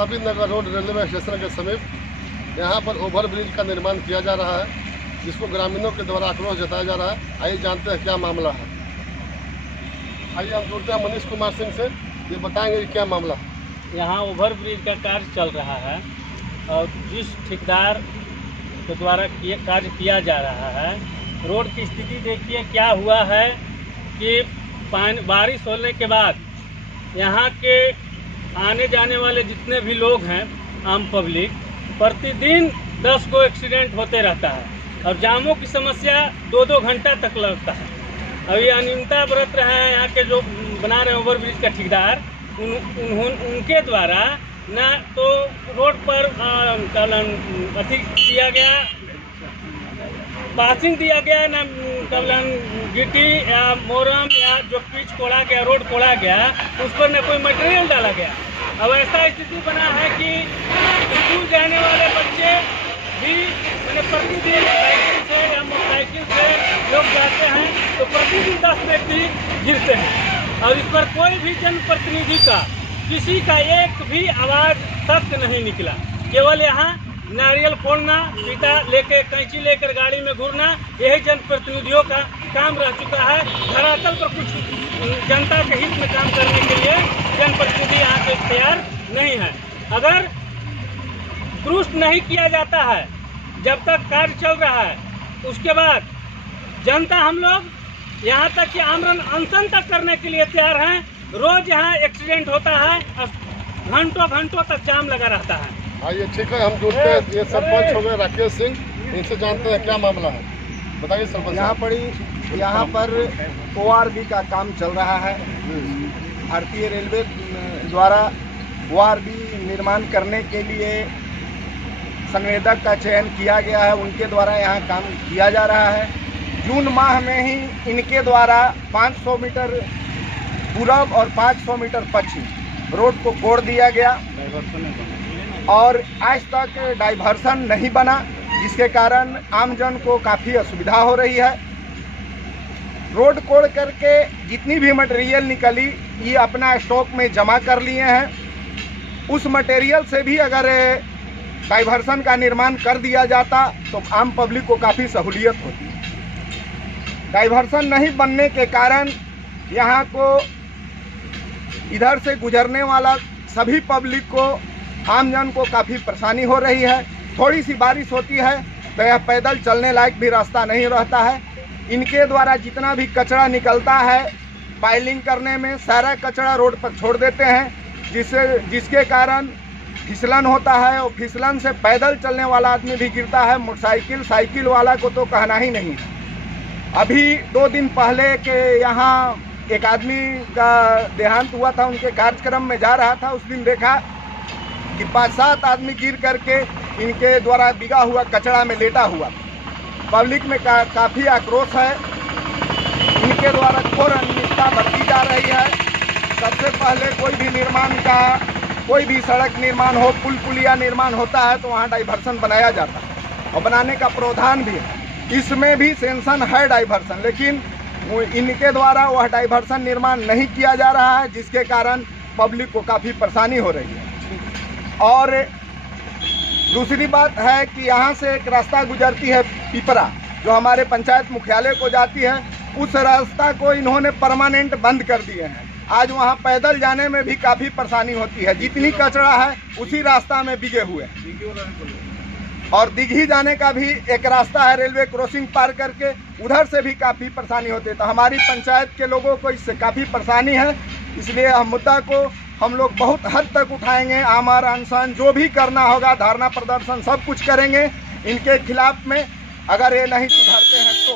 नबी नगर road railway station के समीप यहाँ पर ओवरब्रिज का निर्माण किया जा रहा है, जिसको ग्रामीणों के द्वारा आक्रोश जताया जा रहा है। आइए जानते हैं क्या मामला है। आइए हम जुड़ते हैं मनीष कुमार सिंह से, ये बताएंगे कि क्या मामला है। यहाँ ओवरब्रिज का कार्य चल रहा है और जिस ठेकेदार के द्वारा कार्य किया जा रहा है, रोड की स्थिति देखिए क्या हुआ है कि बारिश होने के बाद यहाँ के आने जाने वाले जितने भी लोग हैं, आम पब्लिक, प्रतिदिन 10 को एक्सीडेंट होते रहता है और जामों की समस्या 2-2 घंटा तक लगता है। अभी अनियमितता बरत रहे हैं यहाँ के जो बना रहे हैं ओवरब्रिज का ठेकेदार, उनके द्वारा न तो रोड पर अधिक दिया गया, पासिंग दिया गया, न गिट्टी या मोरम या जो पिच कोड़ा गया, रोड कोड़ा गया, उस पर न कोई मटेरियल डाला गया। अब ऐसा स्थिति बना है कि स्कूल जाने वाले बच्चे भी मैंने प्रतिदिन साइकिल से या मोटरसाइकिल से लोग जाते हैं तो प्रतिदिन 10 व्यक्ति गिरते हैं और इस पर कोई भी जनप्रतिनिधि का किसी का एक भी आवाज़ तक नहीं निकला। केवल यहाँ नारियल फोड़ना, फीता लेके, कैंची लेकर गाड़ी में घूरना, यही जनप्रतिनिधियों का काम रह चुका है। धरातल पर कुछ जनता के हित में काम करने के लिए जनप्रतिनिधि यहाँ पे तैयार नहीं है। अगर दुरुस्त नहीं किया जाता है जब तक कार्य चल रहा है, उसके बाद जनता हम लोग यहाँ तक कि आमरण अनशन तक करने के लिए तैयार हैं। रोज यहाँ एक्सीडेंट होता है और घंटों तक जाम लगा रहता है। आइए ठीक है, हम जुड़ते हैं। ये सरपंच हो गए राकेश सिंह, इनसे जानते हैं क्या मामला है। बताइए सरपंच। यहाँ पर ORB का काम चल रहा है। भारतीय रेलवे द्वारा ORB निर्माण करने के लिए संवेदक का चयन किया गया है, उनके द्वारा यहाँ काम किया जा रहा है। जून माह में ही इनके द्वारा 500 मीटर पूरब और 500 मीटर पश्चिम रोड को कोड़ दिया गया और आज तक डाइवर्सन नहीं बना, जिसके कारण आमजन को काफ़ी असुविधा हो रही है। रोड कोड़ करके जितनी भी मटेरियल निकली ये अपना स्टॉक में जमा कर लिए हैं। उस मटेरियल से भी अगर डाइवर्सन का निर्माण कर दिया जाता तो आम पब्लिक को काफ़ी सहूलियत होती। डाइवर्सन नहीं बनने के कारण यहाँ को इधर से गुजरने वाला सभी पब्लिक को, आमजन को काफ़ी परेशानी हो रही है। थोड़ी सी बारिश होती है तो यह पैदल चलने लायक भी रास्ता नहीं रहता है। इनके द्वारा जितना भी कचरा निकलता है, पाइलिंग करने में सारा कचरा रोड पर छोड़ देते हैं, जिसके कारण फिसलन होता है और फिसलन से पैदल चलने वाला आदमी भी गिरता है। मोटरसाइकिल, साइकिल वाला को तो कहना ही नहीं। अभी 2 दिन पहले के यहाँ एक आदमी का देहांत हुआ था, उनके कार्यक्रम में जा रहा था, उस दिन देखा कि 5-7 आदमी गिर करके इनके द्वारा बिगा हुआ कचरा में लेटा हुआ। पब्लिक में काफ़ी आक्रोश है। इनके द्वारा घोर अनियमितता बरती जा रही है। सबसे पहले कोई भी सड़क निर्माण हो, पुल पुलिया निर्माण होता है तो वहाँ डाइवर्सन बनाया जाता है और बनाने का प्रावधान भी है। इसमें भी सेंशन है डाइवर्सन, लेकिन इनके द्वारा वह डाइवर्सन निर्माण नहीं किया जा रहा है, जिसके कारण पब्लिक को काफ़ी परेशानी हो रही है। और दूसरी बात है कि यहाँ से एक रास्ता गुजरती है पिपरा, जो हमारे पंचायत मुख्यालय को जाती है। उस रास्ता को इन्होंने परमानेंट बंद कर दिए हैं। आज वहाँ पैदल जाने में भी काफ़ी परेशानी होती है। जितनी कचरा है उसी रास्ता में बिगे हुए हैं। और दिघी जाने का भी एक रास्ता है, रेलवे क्रॉसिंग पार करके, उधर से भी काफ़ी परेशानी होती है। तो हमारी पंचायत के लोगों को इससे काफ़ी परेशानी है। इसलिए हम मुद्दा को हम लोग बहुत हद तक उठाएंगे। आमरण अनशन जो भी करना होगा, धरना प्रदर्शन सब कुछ करेंगे इनके खिलाफ में, अगर ये नहीं सुधरते हैं तो।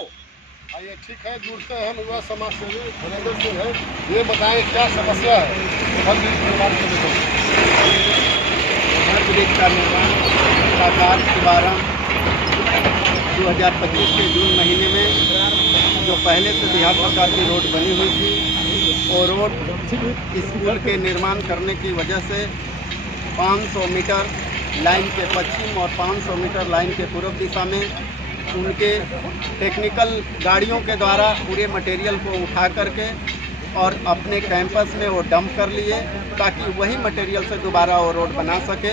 आइए ठीक है, जुड़ते हैं हम युवा समाज सेवी धीरेन्द्र सिंह है, ये बताएं क्या समस्या है ओवरब्रिज निर्माण को लेकर। ओवरब्रिज का निर्माण का कार्य शुभारंभ 2025 के जून महीने में जो पहले से बिहार सरकार की रोड बनी हुई थी, वो रोड स्कूल के निर्माण करने की वजह से 500 मीटर लाइन के पश्चिम और 500 मीटर लाइन के पूर्व दिशा में उनके टेक्निकल गाड़ियों के द्वारा पूरे मटेरियल को उठा करके और अपने कैंपस में वो डंप कर लिए ताकि वही मटेरियल से दोबारा वो रोड बना सके।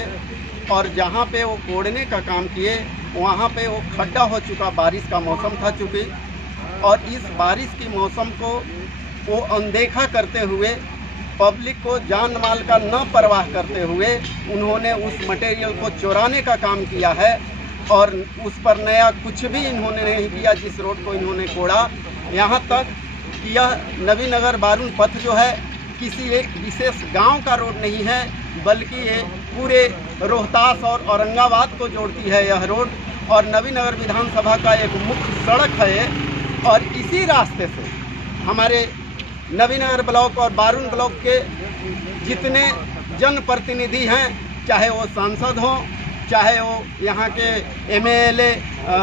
और जहाँ पे वो कोड़ने का काम किए वहाँ पे वो खड्डा हो चुका, बारिश का मौसम था चूँकि, और इस बारिश की मौसम को वो अनदेखा करते हुए, पब्लिक को जान माल का न परवाह करते हुए उन्होंने उस मटेरियल को चुराने का काम किया है और उस पर नया कुछ भी इन्होंने नहीं किया। जिस रोड को इन्होंने कोड़ा, यहाँ तक कि यह नवीनगर बारून पथ जो है किसी एक विशेष गांव का रोड नहीं है, बल्कि ये पूरे रोहतास और औरंगाबाद को जोड़ती है यह रोड, और नवीनगर विधानसभा का एक मुख्य सड़क है। और इसी रास्ते से हमारे नवीनगर ब्लॉक और बारून ब्लॉक के जितने जनप्रतिनिधि हैं, चाहे वो सांसद हों, चाहे वो यहाँ के एमएलए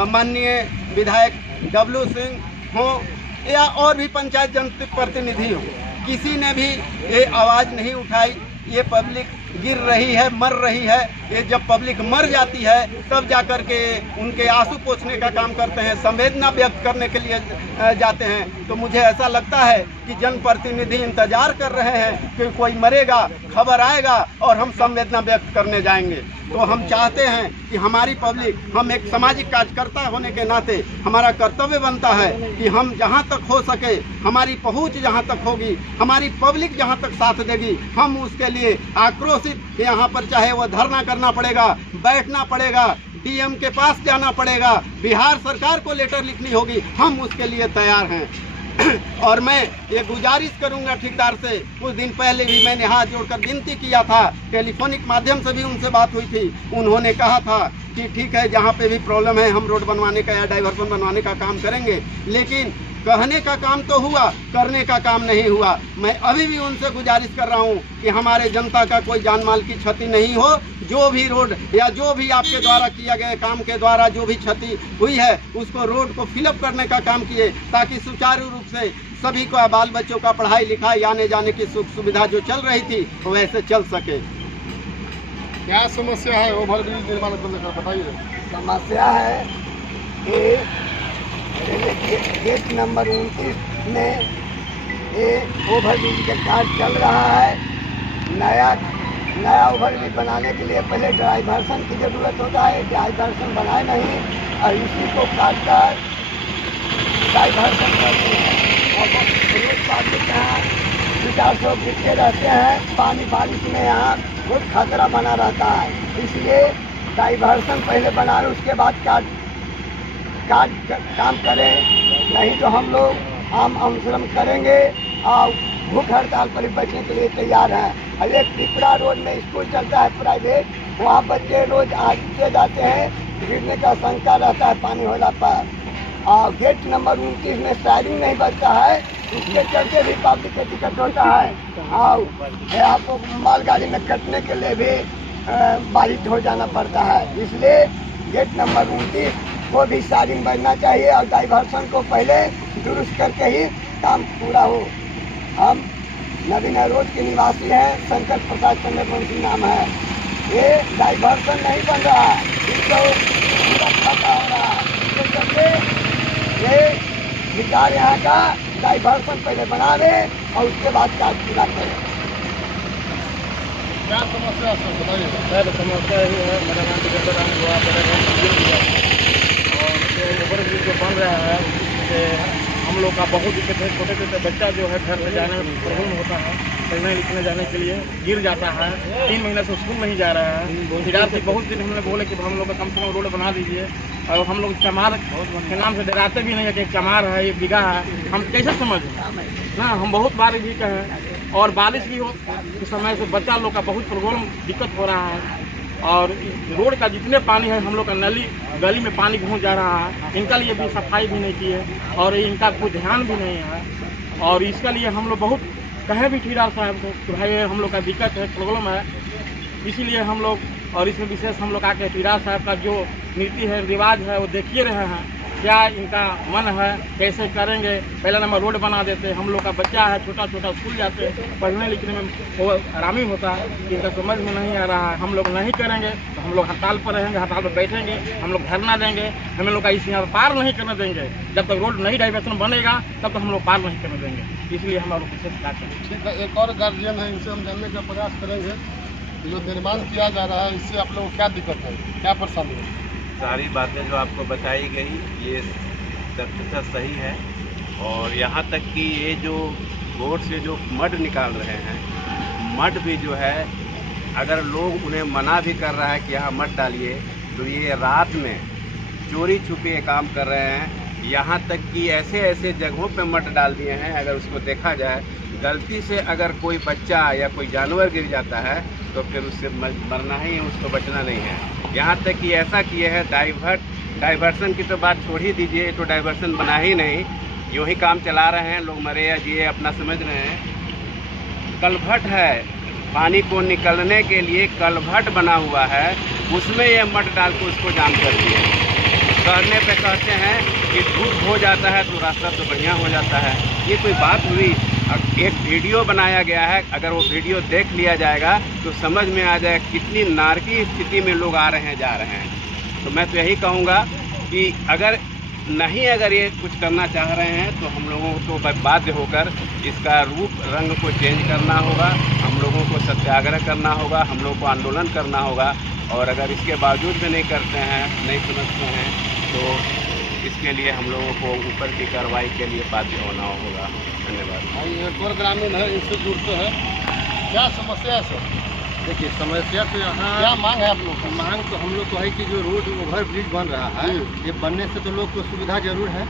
माननीय विधायक डब्लू सिंह हों, या और भी पंचायत जनप्रतिनिधि हों, किसी ने भी ये आवाज़ नहीं उठाई। ये पब्लिक गिर रही है, मर रही है। ये जब पब्लिक मर जाती है तब जाकर के उनके आंसू पोंछने का काम करते हैं, संवेदना व्यक्त करने के लिए जाते हैं। तो मुझे ऐसा लगता है कि जनप्रतिनिधि इंतजार कर रहे हैं कि कोई मरेगा, खबर आएगा और हम संवेदना व्यक्त करने जाएंगे। तो हम चाहते हैं कि हमारी पब्लिक, हम एक सामाजिक कार्यकर्ता होने के नाते हमारा कर्तव्य बनता है कि हम जहां तक हो सके, हमारी पहुंच जहां तक होगी, हमारी पब्लिक जहां तक साथ देगी, हम उसके लिए आक्रोशित यहाँ पर चाहे वो धरना करना पड़ेगा, बैठना पड़ेगा, डीएम के पास जाना पड़ेगा, बिहार सरकार को लेटर लिखनी होगी, हम उसके लिए तैयार हैं। और मैं ये गुजारिश करूंगा ठेकेदार से, कुछ दिन पहले भी मैंने हाथ जोड़कर विनती किया था, टेलीफोनिक माध्यम से भी उनसे बात हुई थी। उन्होंने कहा था कि ठीक है, जहाँ पे भी प्रॉब्लम है हम रोड बनवाने का या डाइवर्सन बनवाने का काम करेंगे, लेकिन कहने का काम तो हुआ, करने का काम नहीं हुआ। मैं अभी भी उनसे गुजारिश कर रहा हूँ कि हमारे जनता का कोई जान माल की क्षति नहीं हो। जो भी रोड या जो भी आपके द्वारा किया गया काम के द्वारा जो भी क्षति हुई है, उसको रोड को फिलअप करने का काम किए, ताकि सुचारू रूप से सभी को, बाल बच्चों का पढ़ाई लिखाई, आने जाने की सुख सुविधा जो चल रही थी वो वैसे चल सके। क्या समस्या है ओवर ब्रिज निर्माण को लेकर, बताइए। समस्या है कि गेट नंबर 29 में ये ओवरब्रिज का कार्य चल रहा है। नया ओवरब्रिज बनाने के लिए पहले डाइवर्सन की ज़रूरत होता है, डाइवर्सन बनाए नहीं और इसी को काट कर डाइवर्सन करते हैं। और रोज पब्लिक यहाँ 400 गिरते रहते हैं, पानी बारिश में यहाँ बहुत खतरा बना रहता है। इसलिए डाइवर्सन पहले बनाए, उसके बाद काम करें, नहीं तो हम लोग आम अनशन करेंगे और भूख हड़ताल पर बैठने के लिए तैयार हैं। और एक पिपरा रोड में स्कूल चलता है प्राइवेट, वहाँ बच्चे रोज आते जाते हैं, गिरने का शंका रहता है पानी होला पर। और गेट नंबर 29 में स्टायरिंग नहीं बचता है, इसके चलते भी पब्लिक का टिकट होता है। और आपको मालगाड़ी में कटने के लिए भी बाधित हो जाना पड़ता है। इसलिए गेट नंबर 29 को भी स्टायरिंग बढ़ना चाहिए और डाइवर्सन को पहले दुरुस्त करके ही काम पूरा हो। हम नवीनगर रोड के निवासी हैं, शंकर प्रसाद चंद्रवंशी नाम है। ये डाइवर्सन नहीं बन रहा है, इसको पूरा खता हो रहा है। इसके चलते ये विचार यहाँ का डाइवर्सन पहले बना दे और उसके बाद कार्य पूरा करें। क्या समस्या है सर, बताइए। सर समस्या ही है, मेरा नाम टिकट राम हुआ, और जो ओवरब्रिज जो बन रहा है उससे हम लोग का बहुत दिक्कत है। छोटे छोटे बच्चा जो है घर में जाने में प्रॉब्लम होता है, पढ़ने लिखने जाने के लिए गिर जाता है, 3 महीने से स्कूल नहीं जा रहा है। ठेकेदार से बहुत दिन हमने बोले कि हम लोग का कम से कम रोड बना दीजिए, और हम लोग चमार के नाम से डराते भी नहीं है कि चमार है, ये बिगा है, हम कैसे समझें ना। हम बहुत बार भी कहें, और बारिश भी हो इस समय से बच्चा लोग का बहुत प्रॉब्लम दिक्कत हो रहा है। और रोड का जितने पानी है, हम लोग का नली गली में पानी घुस जा रहा है, इनका लिए भी सफाई भी नहीं की है और इनका कोई ध्यान भी नहीं है। और इसके लिए हम लोग बहुत कहे भी ठेकेदार साहब को कि भाई हम लोग का दिक्कत है, प्रॉब्लम है। इसीलिए हम लोग, और इसमें विशेष हम लोग आके ठेकेदार साहब का जो नीति है, रिवाज है, वो देखिए रहे हैं क्या इनका मन है, कैसे करेंगे। पहला नंबर रोड बना देते, हम लोग का बच्चा है छोटा छोटा स्कूल जाते हैं, पढ़ने लिखने में वो आरामी होता है, इनका समझ में नहीं आ रहा है। हम लोग नहीं करेंगे तो हम लोग हड़ताल पर रहेंगे, हड़ताल पर बैठेंगे, हम लोग धरना देंगे, हम लोग का इस यहाँ पार नहीं करने देंगे। जब तक रोड नहीं डाइवर्सन बनेगा तब तक हम लोग पार नहीं करने देंगे। इसलिए हम लोग विशेष क्या करें। ठीक है, एक और गार्जियन है, इनसे हम जानने का प्रयास करेंगे जो निर्माण किया जा रहा है इससे आप लोगों को क्या दिक्कत है, क्या परेशानी है। सारी बातें जो आपको बताई गई ये तथ्य सही है। और यहाँ तक कि ये जो रोड से जो मड निकाल रहे हैं, मड भी जो है अगर लोग उन्हें मना भी कर रहा है कि यहाँ मत डालिए, तो ये रात में चोरी छुपे काम कर रहे हैं। यहाँ तक कि ऐसे ऐसे जगहों पे मड डाल दिए हैं, अगर उसको देखा जाए गलती से अगर कोई बच्चा या कोई जानवर गिर जाता है तो फिर उससे मरना ही है, उसको बचना नहीं है। यहाँ तक कि ऐसा किए है डाइवर्सन की तो बात छोड़ ही दीजिए, तो डाइवर्सन बना ही नहीं, यूँ ही काम चला रहे हैं, लोग मरे या जिए अपना समझ रहे हैं। कलभट है, पानी को निकलने के लिए कलभट बना हुआ है, उसमें ये मड डाल के उसको जाम कर दिए। करने पे कहते हैं कि धूप हो जाता है तो रास्ता तो बढ़िया हो जाता है। ये कोई बात हुई? एक वीडियो बनाया गया है, अगर वो वीडियो देख लिया जाएगा तो समझ में आ जाए कितनी नारकी स्थिति में लोग आ रहे हैं जा रहे हैं। तो मैं तो यही कहूँगा कि अगर ये कुछ करना चाह रहे हैं तो हम लोगों को बाध्य होकर इसका रूप रंग को चेंज करना होगा, हम लोगों को सत्याग्रह करना होगा, हम लोगों को आंदोलन करना होगा। और अगर इसके बावजूद भी नहीं करते हैं, नहीं समझते हैं, तो इसके लिए हम लोगों को ऊपर की कार्रवाई के लिए बाध्य होना होगा। धन्यवाद। एक और ग्रामीण है, इनसे जुड़ते हैं। क्या समस्या है सर? देखिए, समस्या तो यहाँ क्या मांग है आप लोग की? मांग तो हम लोग को है कि जो रोड ओवर ब्रिज बन रहा है, ये बनने से तो लोग को सुविधा जरूर है,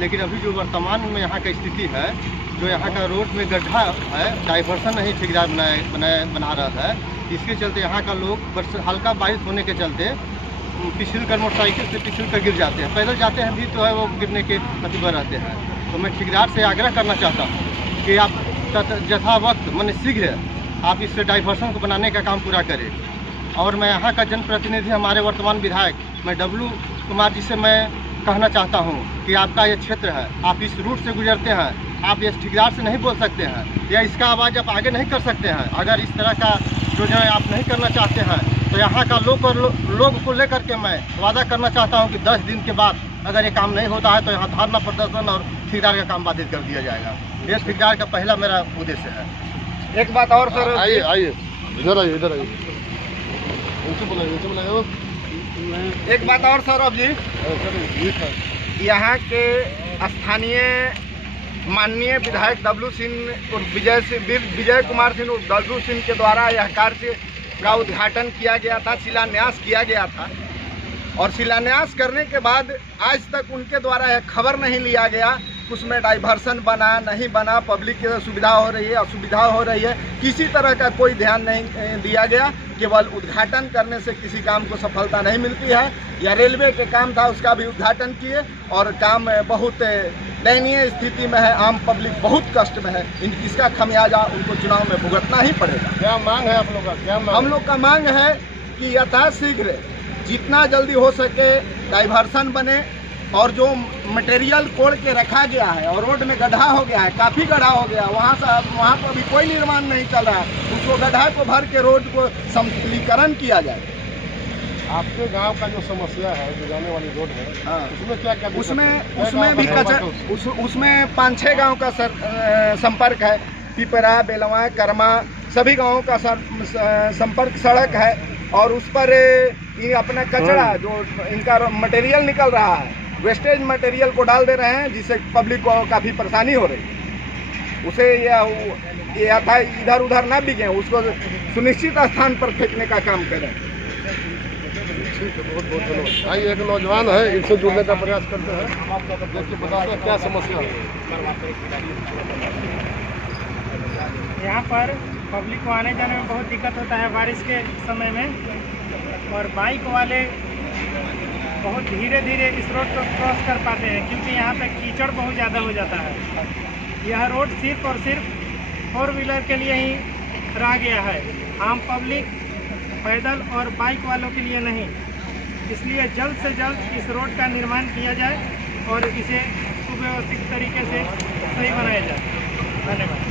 लेकिन अभी जो वर्तमान में यहाँ का स्थिति है, जो यहाँ का रोड में गड्ढा है, डाइवर्सन नहीं ठेकेदार बना रहा है, इसके चलते यहाँ का लोग हल्का बारिश होने के चलते फिसल कर मोटरसाइकिल से फिसल कर गिर जाते हैं, पैदल जाते हैं भी तो है वो गिरने के प्रतिबद्ध रहते हैं। तो मैं ठेकेदार से आग्रह करना चाहता हूँ कि आप यथा वक्त मैंने शीघ्र आप इस डाइवर्सन को बनाने का काम पूरा करें। और मैं यहाँ का जनप्रतिनिधि, हमारे वर्तमान विधायक मैं डब्लू कुमार जी से मैं कहना चाहता हूँ कि आपका ये क्षेत्र है, आप इस रूट से गुजरते हैं, आप इस ठेकेदार से नहीं बोल सकते हैं या इसका आवाज़ आप आगे नहीं कर सकते हैं। अगर इस तरह का योजना आप नहीं करना चाहते हैं तो यहाँ का लोग को लेकर के मैं वादा करना चाहता हूँ कि 10 दिन के बाद अगर ये काम नहीं होता है तो यहाँ धरना प्रदर्शन और ठेकेदार का काम बाधित कर दिया जाएगा। ये ठेकेदार का पहला मेरा उद्देश्य है। एक बात और सर, आइए इधर आइए इनसे बुलाइए। एक बात और सौरभ जी, यहाँ के स्थानीय माननीय विधायक डब्लू सिंह और विजय कुमार सिंह और डब्लू सिंह के द्वारा यह कार्य का उद्घाटन किया गया था, शिलान्यास किया गया था। और शिलान्यास करने के बाद आज तक उनके द्वारा यह खबर नहीं लिया गया उसमें डाइवर्सन बना नहीं बना, पब्लिक की सुविधा हो रही है, असुविधा हो रही है, किसी तरह का कोई ध्यान नहीं दिया गया। केवल उद्घाटन करने से किसी काम को सफलता नहीं मिलती है। या रेलवे के काम था उसका भी उद्घाटन किए और काम बहुत दयनीय स्थिति में है, आम पब्लिक बहुत कष्ट में है। इसका खमियाजा उनको चुनाव में भुगतना ही पड़ेगा। क्या मांग है आप लोग का? क्या मांग? हम लोग का मांग है कि यथाशीघ्र जितना जल्दी हो सके डाइवर्सन बने और जो मटेरियल कोड़ के रखा गया है और रोड में गड्ढा हो गया है, काफ़ी गड्ढा हो गया, वहाँ पर भी कोई निर्माण नहीं चल रहा है, उसको गड्ढा को भर के रोड को समतलीकरण किया जाए। आपके गांव का जो समस्या है, जो जाने वाली रोड है, हाँ, उसमें क्या क्या उसमें भी उसमें 5-6 गाँव का संपर्क है, पिपरा, बेलवा, कर्मा, सभी गाँवों का संपर्क सड़क है। और उस पर ये अपना कचरा जो इनका मटेरियल निकल रहा है, वेस्टेज मटेरियल को डाल दे रहे हैं, जिससे पब्लिक को काफ़ी परेशानी हो रही है। उसे ये था इधर उधर ना बिके, उसको सुनिश्चित स्थान पर फेंकने का काम करें। ठीक है, बहुत बहुत धन्यवाद। आइए, एक नौजवान है, इनसे जुड़ने का प्रयास करते हैं, देखिए बताते हैं क्या समस्या है। यहाँ पर पब्लिक को आने जाने में बहुत दिक्कत होता है बारिश के समय में, और बाइक वाले बहुत धीरे धीरे इस रोड को क्रॉस कर पाते हैं क्योंकि यहाँ पे कीचड़ बहुत ज़्यादा हो जाता है। यह रोड सिर्फ और सिर्फ 4 व्हीलर के लिए ही रह गया है, आम पब्लिक, पैदल और बाइक वालों के लिए नहीं। इसलिए जल्द से जल्द इस रोड का निर्माण किया जाए और इसे सुव्यवस्थित तरीके से सही बनाया जाए। धन्यवाद।